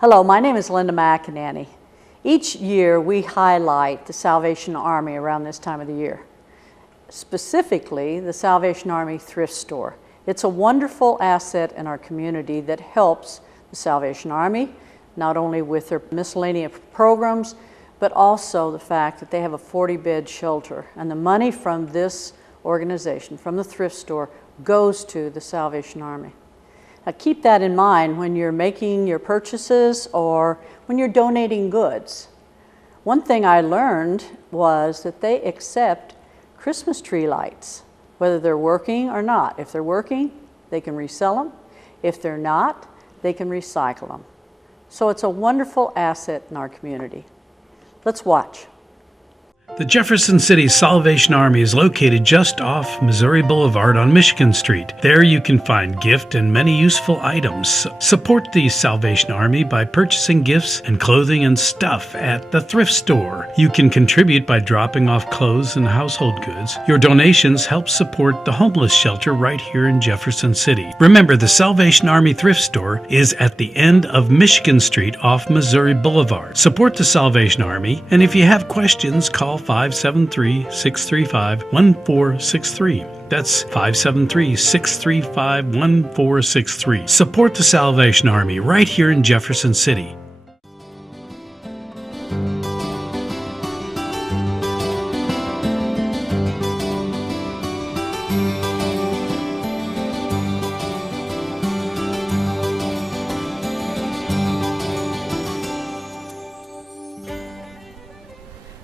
Hello, my name is Linda McAnany. Each year we highlight the Salvation Army around this time of the year, specifically the Salvation Army Thrift Store. It's a wonderful asset in our community that helps the Salvation Army, not only with their miscellaneous programs, but also the fact that they have a 40-bed shelter. And the money from this organization, from the thrift store, goes to the Salvation Army. Now keep that in mind when you're making your purchases or when you're donating goods. One thing I learned was that they accept Christmas tree lights, whether they're working or not. If they're working, they can resell them. If they're not, they can recycle them. So it's a wonderful asset in our community. Let's watch. The Jefferson City Salvation Army is located just off Missouri Boulevard on Michigan Street. There you can find gift and many useful items. Support the Salvation Army by purchasing gifts and clothing and stuff at the thrift store. You can contribute by dropping off clothes and household goods. Your donations help support the homeless shelter right here in Jefferson City. Remember, the Salvation Army thrift store is at the end of Michigan Street off Missouri Boulevard. Support the Salvation Army, and if you have questions, call 573-635-1463. That's 573-635-1463. Support the Salvation Army right here in Jefferson City.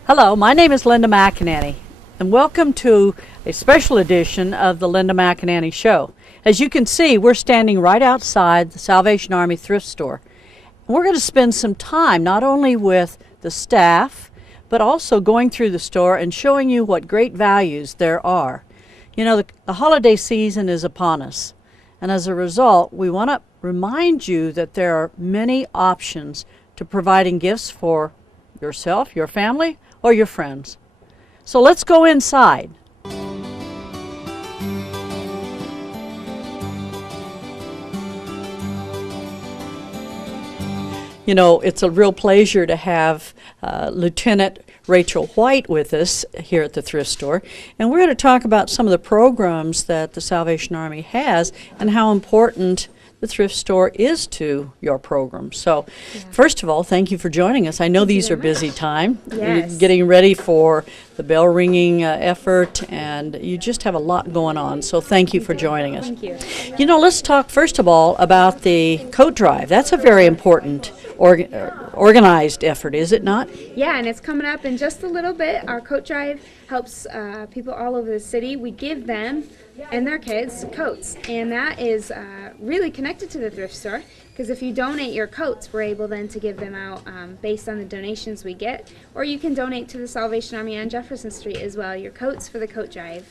Hello, my name is Linda McAnany, and welcome to a special edition of the Linda McAnany Show. As you can see, we're standing right outside the Salvation Army thrift store. We're going to spend some time not only with the staff, but also going through the store and showing you what great values there are. You know, the holiday season is upon us, and as a result, we want to remind you that there are many options to providing gifts for yourself, your family, or your friends. So let's go inside. You know, it's a real pleasure to have Lieutenant Rachel White with us here at the thrift store, and we're going to talk about some of the programs that the Salvation Army has and how important the thrift store is to your program. So first of all, thank you for joining us. I know these are busy time. Yes. You're getting ready for the bell ringing effort, and you just have a lot going on. So thank you for joining us. Thank you. You know, let's talk first of all about the coat drive. That's a very important organized effort, is it not? Yeah, and it's coming up in just a little bit. Our coat drive helps people all over the city. We give them and their kids coats, and that is really connected to the thrift store, because if you donate your coats, we're able then to give them out based on the donations we get, or you can donate to the Salvation Army on Jefferson Street as well, your coats for the coat drive.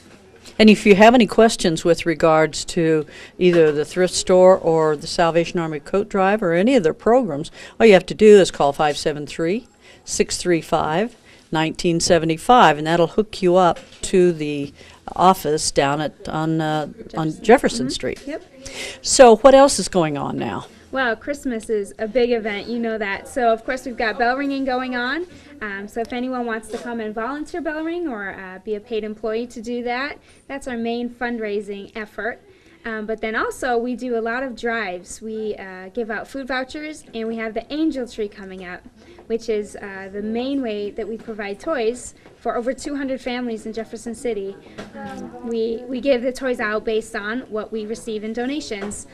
And if you have any questions with regards to either the thrift store or the Salvation Army coat drive or any of their programs, all you have to do is call 573-635-1975, and that'll hook you up to the office down at on Jefferson Street. Yep. So what else is going on now? Well, Christmas is a big event, you know that. So, of course, we've got bell ringing going on. So if anyone wants to come and volunteer bell ring or be a paid employee to do that, that's our main fundraising effort. But then also we do a lot of drives. We give out food vouchers, and we have the Angel Tree coming up, which is the main way that we provide toys for over 200 families in Jefferson City. We give the toys out based on what we receive in donations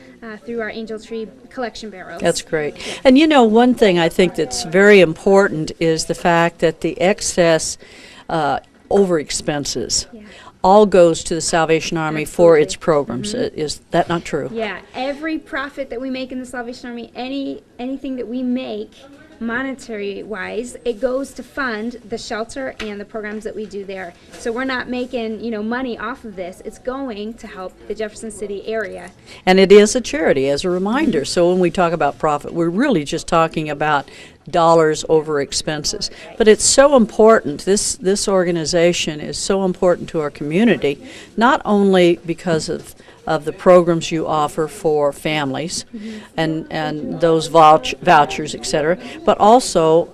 through our Angel Tree collection barrels. That's great. And you know, one thing I think that's very important is the fact that the excess over expenses all goes to the Salvation Army for its programs. Is that not true? Yeah, every profit that we make in the Salvation Army, anything that we make monetary wise, it goes to fund the shelter and the programs that we do there. So we're not making, money off of this. It's going to help the Jefferson City area. And it is a charity, as a reminder. So when we talk about profit, we're really just talking about dollars over expenses. But it's so important. This organization is so important to our community, not only because of of the programs you offer for families and those vouchers, etc., but also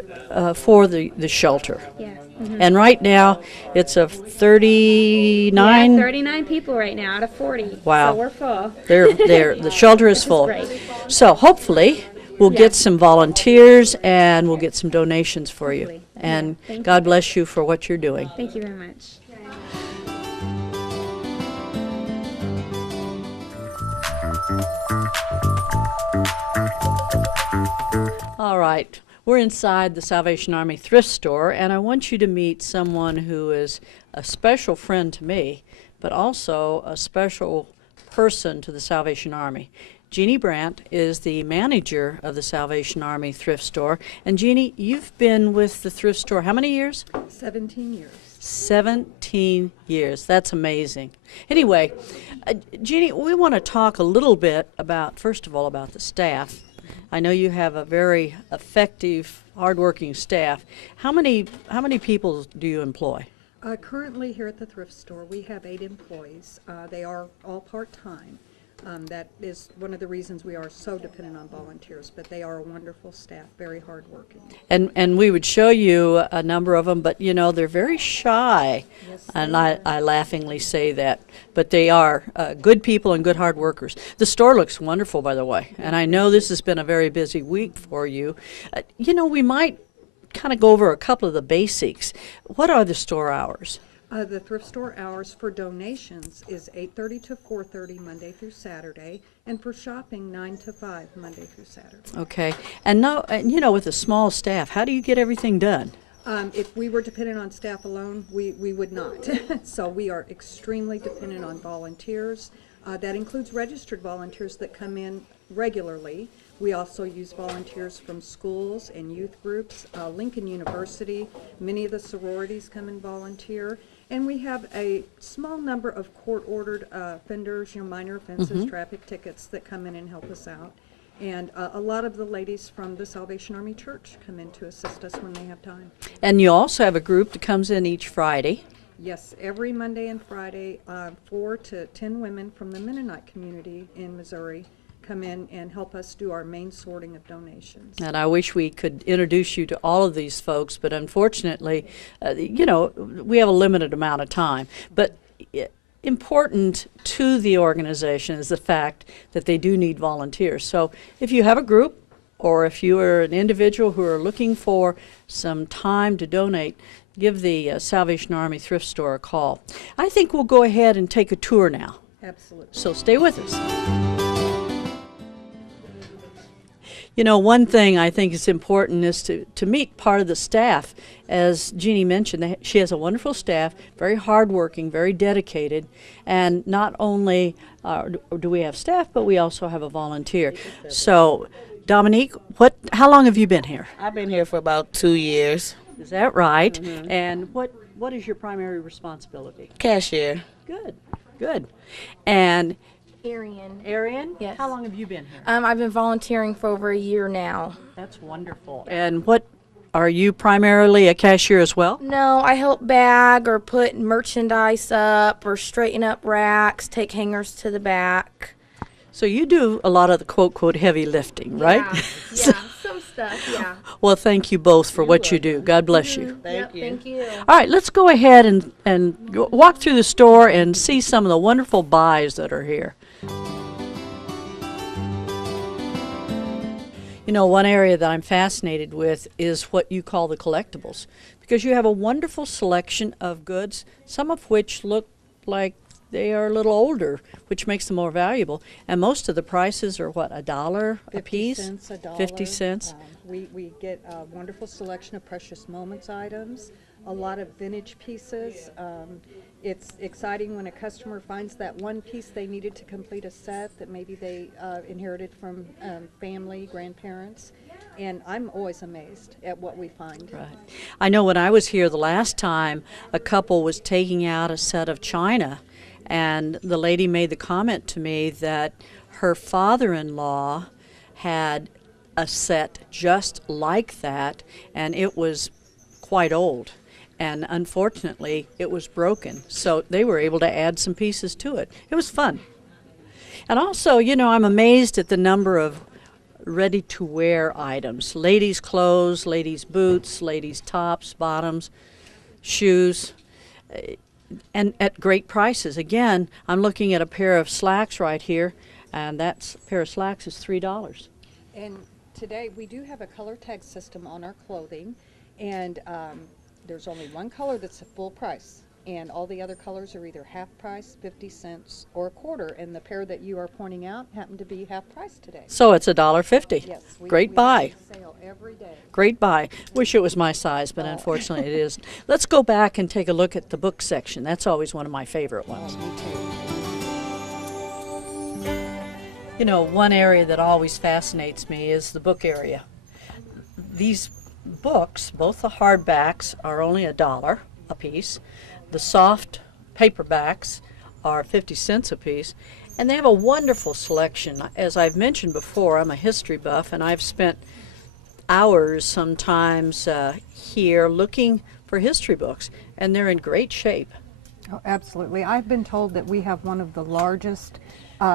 for the shelter. Yes. And right now, it's a 39. Yeah, 39 people right now out of 40. Wow. So we're full. The shelter is full. Great. So hopefully, we'll Yeah. get some volunteers and we'll get some donations for you. Hopefully. And Yeah, thank God you. bless you for what you're doing. Thank you very much. All right. We're inside the Salvation Army thrift store, and I want you to meet someone who is a special friend to me, but also a special person to the Salvation Army. Jeannie Brandt is the manager of the Salvation Army thrift store. And Jeannie, you've been with the thrift store how many years? 17 years. 17 years. That's amazing. Anyway, Jeannie, we want to talk a little bit about, first of all, about the staff. I know you have a very effective, hardworking staff. How many people do you employ? Currently here at the thrift store, we have 8 employees. They are all part-time. That is one of the reasons we are so dependent on volunteers, but they are a wonderful staff, very hardworking. And we would show you a number of them, but you know, they're very shy. Yes, And they are. I laughingly say that, but they are good people and good hard workers. The store looks wonderful, by the way, and I know this has been a very busy week for you. You know, we might kind of go over a couple of the basics. What are the store hours? The thrift store hours for donations is 8:30 to 4:30 Monday through Saturday, and for shopping 9 to 5 Monday through Saturday. Okay, and now, you know, with a small staff, how do you get everything done? If we were dependent on staff alone, we would not. So we are extremely dependent on volunteers. That includes registered volunteers that come in regularly. We also use volunteers from schools and youth groups. Lincoln University, many of the sororities come and volunteer. And we have a small number of court-ordered offenders, you know, minor offenses, traffic tickets that come in and help us out. And a lot of the ladies from the Salvation Army Church come in to assist us when they have time. And you also have a group that comes in each Friday. Yes, every Monday and Friday, 4 to 10 women from the Mennonite community in Missouri come in and help us do our main sorting of donations. And I wish we could introduce you to all of these folks, but unfortunately, you know, we have a limited amount of time. But important to the organization is the fact that they do need volunteers. So if you have a group, or if you are an individual who are looking for some time to donate, give the Salvation Army thrift store a call. I think we'll go ahead and take a tour now. Absolutely. So stay with us. You know, one thing I think is important is to meet part of the staff. As Jeannie mentioned, she has a wonderful staff, very hardworking, very dedicated, and not only do we have staff, but we also have a volunteer. So, Dominique, how long have you been here? I've been here for about 2 years. Is that right? And what is your primary responsibility? Cashier. Good, good. And Arian. Yes. How long have you been here? I've been volunteering for over a year now. That's wonderful. And are you primarily a cashier as well? No, I help bag or put merchandise up or straighten up racks, take hangers to the back. So you do a lot of the quote heavy lifting, right? Yeah, some stuff, yeah. Well, thank you both for what you do. God bless you. Thank you. All right, let's go ahead and walk through the store and see some of the wonderful buys that are here. You know, one area that I'm fascinated with is what you call the collectibles, because you have a wonderful selection of goods, some of which look like they are a little older, which makes them more valuable. And most of the prices are what, $1 a piece? 50 cents, $1. 50 cents. We get a wonderful selection of precious moments items, a lot of vintage pieces. It's exciting when a customer finds that one piece they needed to complete a set that maybe they inherited from family, grandparents. And I'm always amazed at what we find. Right. I know when I was here the last time, a couple was taking out a set of china, and the lady made the comment to me that her father-in-law had a set just like that, and it was quite old. And unfortunately, it was broken. So they were able to add some pieces to it. It was fun. And also, you know, I'm amazed at the number of ready-to-wear items. Ladies' clothes, ladies' boots, ladies' tops, bottoms, shoes, and at great prices. Again, I'm looking at a pair of slacks right here, and that pair of slacks is $3. And today we do have a color tag system on our clothing, and there's only one color that's a full price, and all the other colors are either half price, 50 cents, or a quarter, and the pair that you are pointing out happen to be half price today. So it's $1.50. Yes, Great we buy. have a sale every day. Great buy. Wish it was my size, but unfortunately it isn't. Let's go back and take a look at the book section. That's always one of my favorite ones. Me too. You know, one area that always fascinates me is the book area. These books, both the hardbacks, are only $1 a piece. The soft paperbacks are 50 cents a piece. And they have a wonderful selection. As I've mentioned before, I'm a history buff, and I've spent hours sometimes here looking for history books, and they're in great shape. Oh, absolutely. I've been told that we have one of the largest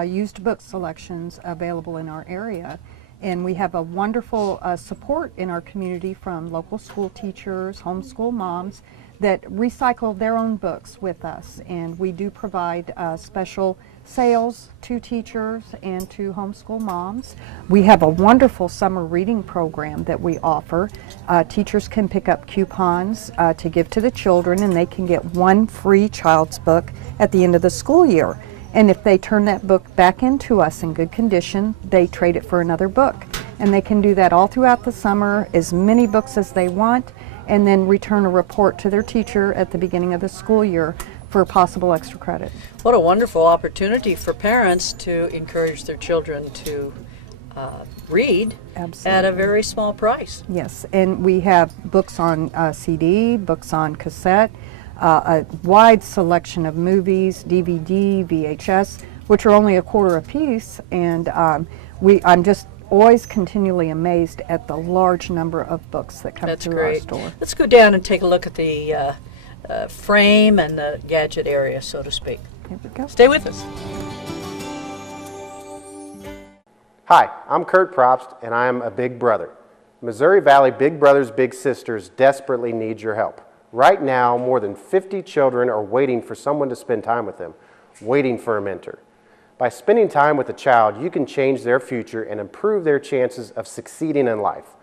used book selections available in our area. And we have a wonderful support in our community from local school teachers, homeschool moms that recycle their own books with us. And we do provide special sales to teachers and to homeschool moms. We have a wonderful summer reading program that we offer. Teachers can pick up coupons to give to the children, and they can get one free child's book at the end of the school year. And if they turn that book back into us in good condition, they trade it for another book. And they can do that all throughout the summer, as many books as they want, and then return a report to their teacher at the beginning of the school year for possible extra credit. What a wonderful opportunity for parents to encourage their children to read. Absolutely. At a very small price. Yes, and we have books on CD, books on cassette, a wide selection of movies, DVD, VHS, which are only a quarter a piece, and I'm just always continually amazed at the large number of books that come through our store. Let's go down and take a look at the frame and the gadget area, so to speak. Here we go. Stay with us. Hi, I'm Kurt Probst, and I am a big brother. Missouri Valley Big Brothers Big Sisters desperately need your help. Right now, more than 50 children are waiting for someone to spend time with them, waiting for a mentor. By spending time with a child, you can change their future and improve their chances of succeeding in life.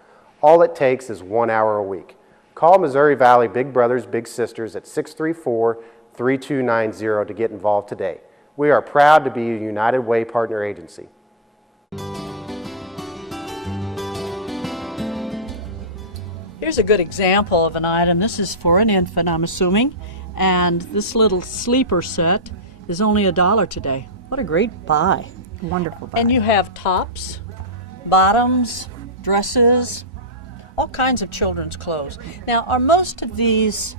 All it takes is 1 hour a week. Call Missouri Valley Big Brothers Big Sisters at 634-3290 to get involved today. We are proud to be a United Way partner agency. Here's a good example of an item. This is for an infant, I'm assuming, and this little sleeper set is only $1 today. What a great buy. Wonderful buy. And you have tops, bottoms, dresses, all kinds of children's clothes. Now, are most of these,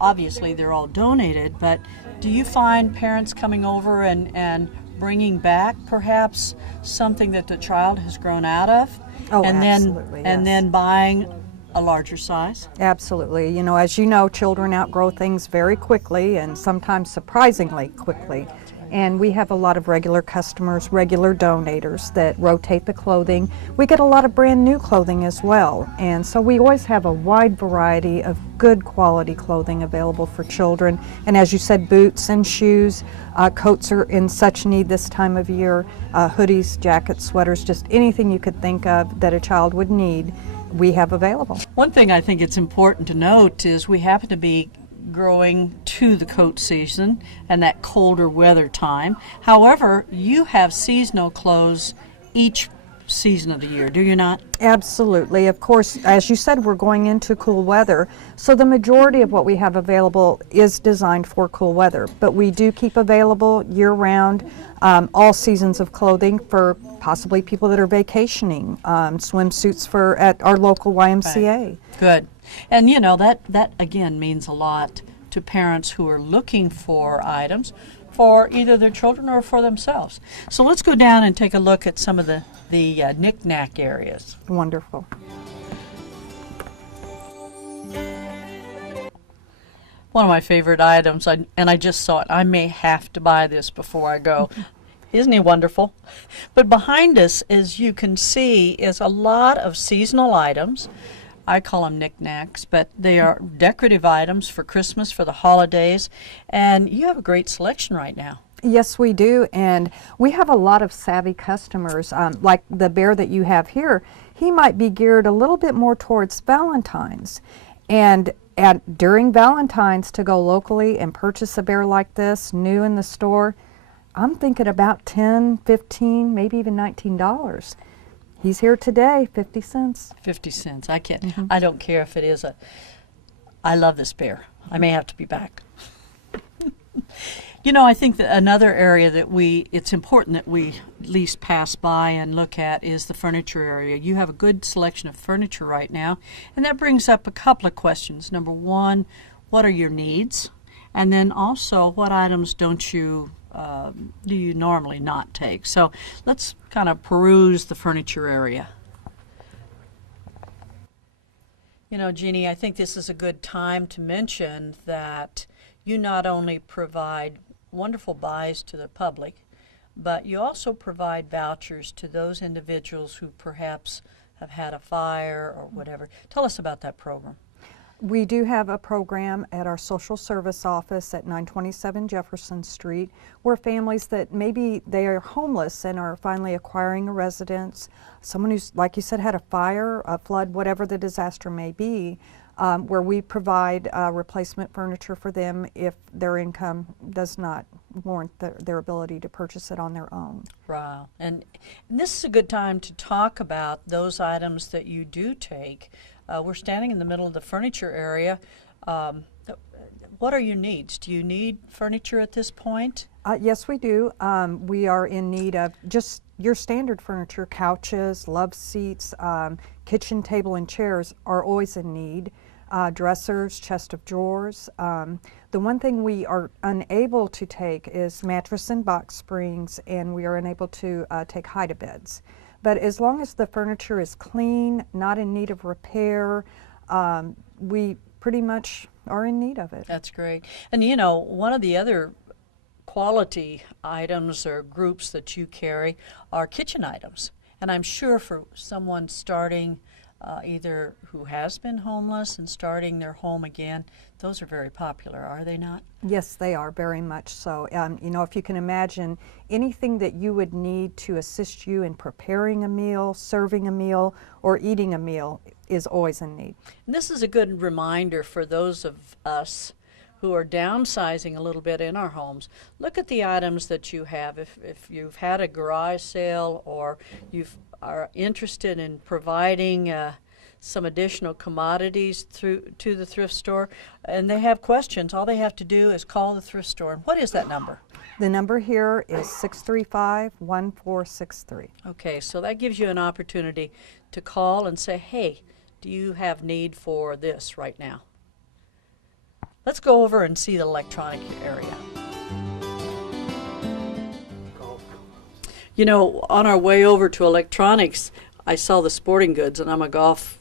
obviously they're all donated, but do you find parents coming over and bringing back perhaps something that the child has grown out of? Oh, and absolutely, yes. And then buying a larger size? Absolutely. You know, as you know, children outgrow things very quickly and sometimes surprisingly quickly. And we have a lot of regular customers, regular donators that rotate the clothing. We get a lot of brand new clothing as well. And so we always have a wide variety of good quality clothing available for children. And as you said, boots and shoes, coats are in such need this time of year, hoodies, jackets, sweaters, just anything you could think of that a child would need, we have available. One thing I think it's important to note is we happen to be growing to the coat season and that colder weather time. However, you have seasonal clothes each season of the year, do you not? Absolutely. Of course, as you said, we're going into cool weather, so the majority of what we have available is designed for cool weather, but we do keep available year-round all seasons of clothing for possibly people that are vacationing, swimsuits for at our local YMCA. Right. Good. And you know, that again means a lot to parents who are looking for items for either their children or for themselves. So let's go down and take a look at some of the knick-knack areas. Wonderful. One of my favorite items, and I just saw it. I may have to buy this before I go. Isn't he wonderful? But behind us, as you can see, is a lot of seasonal items. I call them knickknacks, but they are decorative items for Christmas, for the holidays, and you have a great selection right now. Yes, we do, and we have a lot of savvy customers. Like the bear that you have here, he might be geared a little bit more towards Valentine's. And during Valentine's, to go locally and purchase a bear like this, new in the store, I'm thinking about $10, $15, maybe even $19. He's here today, 50 cents. 50 cents. I can't. I don't care if it is a. I love this bear. I may have to be back. You know, I think that another area that it's important that we at least pass by and look at is the furniture area. You have a good selection of furniture right now, and that brings up a couple of questions. Number one, what are your needs? And then also, what items do you normally not take? So let's kind of peruse the furniture area. You know, Jeannie, I think this is a good time to mention that you not only provide wonderful buys to the public, but you also provide vouchers to those individuals who perhaps have had a fire or whatever. Tell us about that program. We do have a program at our social service office at 927 Jefferson Street where families that maybe they are homeless and are finally acquiring a residence, someone who's, like you said, had a fire, a flood, whatever the disaster may be, where we provide replacement furniture for them if their income does not warrant their ability to purchase it on their own. Wow. And this is a good time to talk about those items that you do take. We're standing in the middle of the furniture area. What are your needs? Do you need furniture at this point? Yes, we do. We are in need of just your standard furniture, couches, love seats, kitchen table and chairs are always in need. Dressers, chest of drawers. The one thing we are unable to take is mattress and box springs, and we are unable to take hide-a-beds. But as long as the furniture is clean, not in need of repair, we pretty much are in need of it. That's great. And you know, one of the other quality items or groups that you carry are kitchen items. And I'm sure for someone starting either who has been homeless and starting their home again, those are very popular, are they not? Yes, they are, very much so. You know, if you can imagine anything that you would need to assist you in preparing a meal, serving a meal, or eating a meal is always in need. And this is a good reminder for those of us who are downsizing a little bit in our homes. Look at the items that you have. If you've had a garage sale or you are interested in providing some additional commodities to the thrift store and they have questions, all they have to do is call the thrift store. And what is that number? The number here is 635-1463. Okay, so that gives you an opportunity to call and say, hey, do you have need for this right now? Let's go over and see the electronic area. You know, on our way over to electronics, I saw the sporting goods, and I'm a golf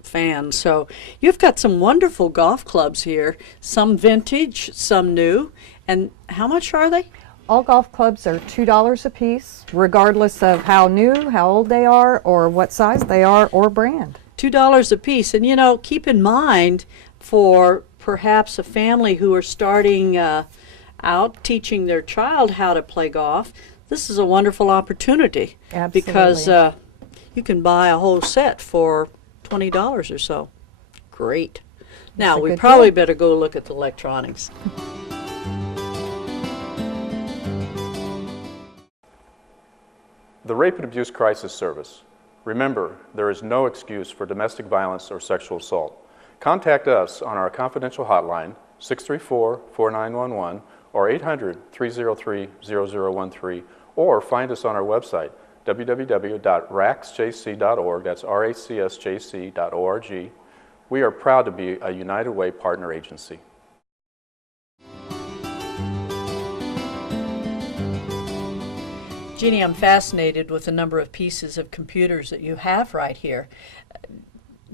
fan. So you've got some wonderful golf clubs here, some vintage, some new. And how much are they? All golf clubs are $2 a piece, regardless of how new, how old they are, or what size they are, or brand. $2 a piece. And, you know, keep in mind for perhaps a family who are starting out teaching their child how to play golf, this is a wonderful opportunity. Absolutely. Because you can buy a whole set for $20 or so. Great. Now, we probably better go look at the electronics. The Rape and Abuse Crisis Service. Remember, there is no excuse for domestic violence or sexual assault. Contact us on our confidential hotline, 634-4911 or 800-303-0013, or find us on our website, www.racsjc.org, that's racsjc.org. We are proud to be a United Way partner agency. Jeannie, I'm fascinated with the number of pieces of computers that you have right here.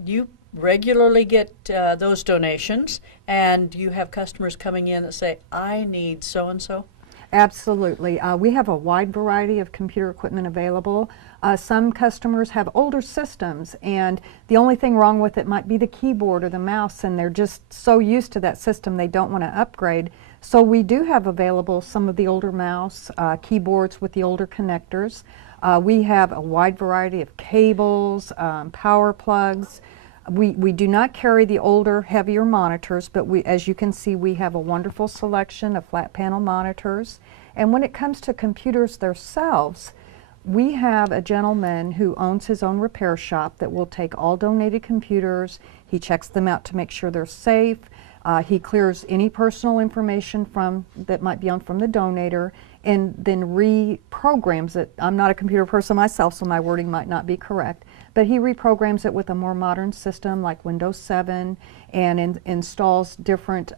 You regularly get those donations, and you have customers coming in that say, I need so-and-so? Absolutely. We have a wide variety of computer equipment available. Some customers have older systems, and the only thing wrong with it might be the keyboard or the mouse, and they're just so used to that system they don't want to upgrade. So we do have available some of the older mouse, keyboards with the older connectors. We have a wide variety of cables, power plugs. We do not carry the older, heavier monitors, but as you can see, we have a wonderful selection of flat panel monitors. And when it comes to computers themselves, we have a gentleman who owns his own repair shop that will take all donated computers. He checks them out to make sure they're safe. He clears any personal information that might be on from the donator, and then reprograms it. I'm not a computer person myself, so my wording might not be correct, but he reprograms it with a more modern system like Windows 7 and installs different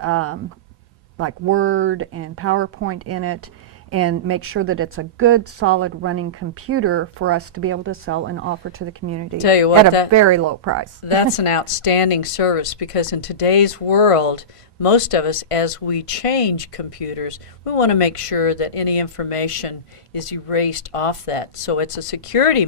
like Word and PowerPoint in it, and make sure that it's a good, solid running computer for us to be able to sell and offer to the community Tell you what, at a very low price. That's an outstanding service, because in today's world, most of us, as we change computers, we want to make sure that any information is erased off that. So it's a security,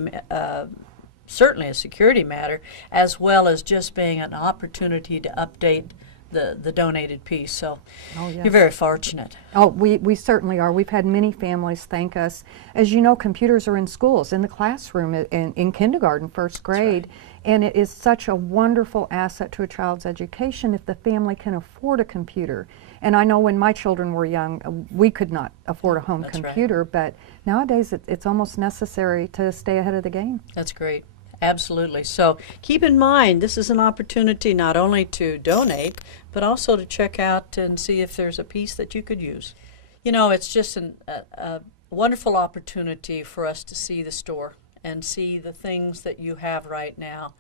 certainly a security matter, as well as just being an opportunity to update the donated piece. So yes. You're very fortunate. Oh, we certainly are. We've had many families thank us. As you know, computers are in schools, in the classroom, in kindergarten, first grade, and it is such a wonderful asset to a child's education if the family can afford a computer. And I know when my children were young, we could not afford a home computer, but nowadays it's almost necessary to stay ahead of the game. That's great. Absolutely. So keep in mind, this is an opportunity not only to donate, but also to check out and see if there's a piece that you could use. You know, it's just a wonderful opportunity for us to see the store and see the things that you have right now.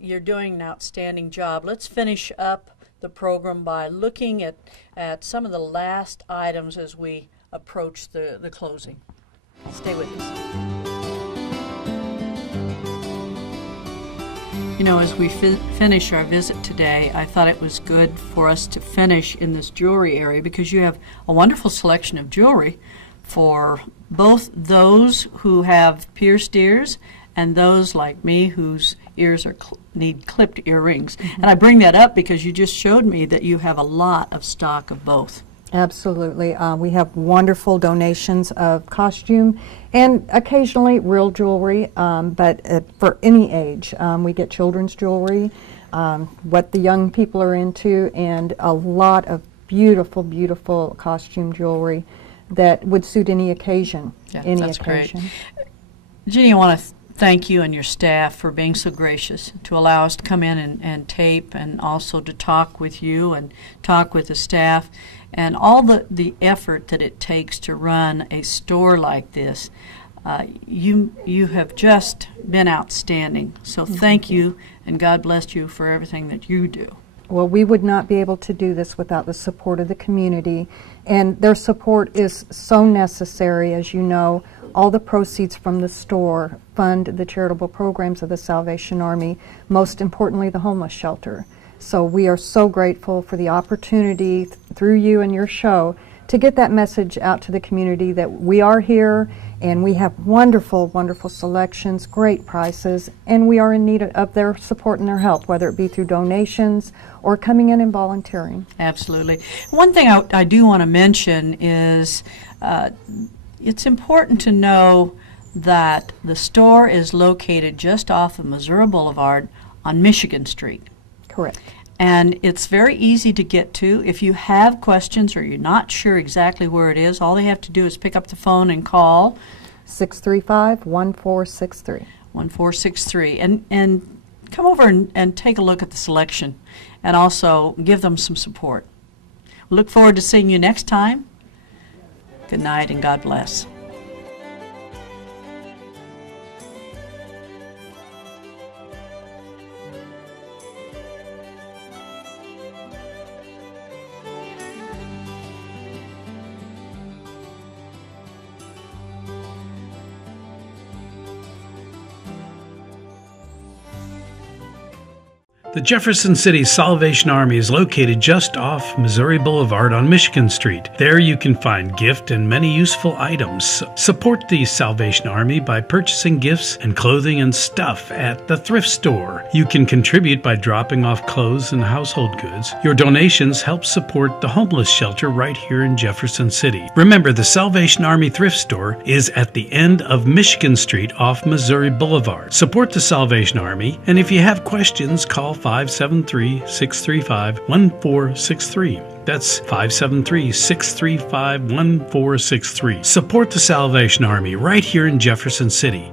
You're doing an outstanding job. Let's finish up the program by looking at some of the last items as we approach the closing. Stay with us. You know, as we finish our visit today, I thought it was good for us to finish in this jewelry area, because you have a wonderful selection of jewelry for both those who have pierced ears and those like me whose ears need clipped earrings. Mm-hmm. And I bring that up because you just showed me that you have a lot of stock of both. Absolutely. We have wonderful donations of costume and occasionally real jewelry, but for any age. We get children's jewelry, what the young people are into, and a lot of beautiful, beautiful costume jewelry that would suit any occasion. Yeah, any that's occasion. Great. Jeannie, I want to thank you and your staff for being so gracious to allow us to come in and tape, and also to talk with you and talk with the staff, and all the effort that it takes to run a store like this. You have just been outstanding. So thank you, and God bless you for everything that you do. Well, we would not be able to do this without the support of the community, and their support is so necessary. As you know, all the proceeds from the store fund the charitable programs of the Salvation Army, most importantly the homeless shelter. So we are so grateful for the opportunity through you and your show to get that message out to the community that we are here, and we have wonderful, wonderful selections, great prices, and we are in need of their support and their help, whether it be through donations or coming in and volunteering. Absolutely. One thing I do want to mention is it's important to know that the store is located just off of Missouri Boulevard on Michigan Street. Correct. And it's very easy to get to. If you have questions or you're not sure exactly where it is, all they have to do is pick up the phone and call 635-1463. 1463. And come over and take a look at the selection, and also give them some support. We look forward to seeing you next time. Good night and God bless. The Jefferson City Salvation Army is located just off Missouri Boulevard on Michigan Street. There you can find gift and many useful items. Support the Salvation Army by purchasing gifts and clothing and stuff at the Thrift store. You can contribute by dropping off clothes and household goods. Your donations help support the homeless shelter right here in Jefferson City. Remember, the Salvation Army Thrift store is at the end of Michigan Street off Missouri Boulevard. Support the Salvation Army, and if you have questions, call 573-635-1463. That's 573-635-1463. Support the Salvation Army right here in Jefferson City.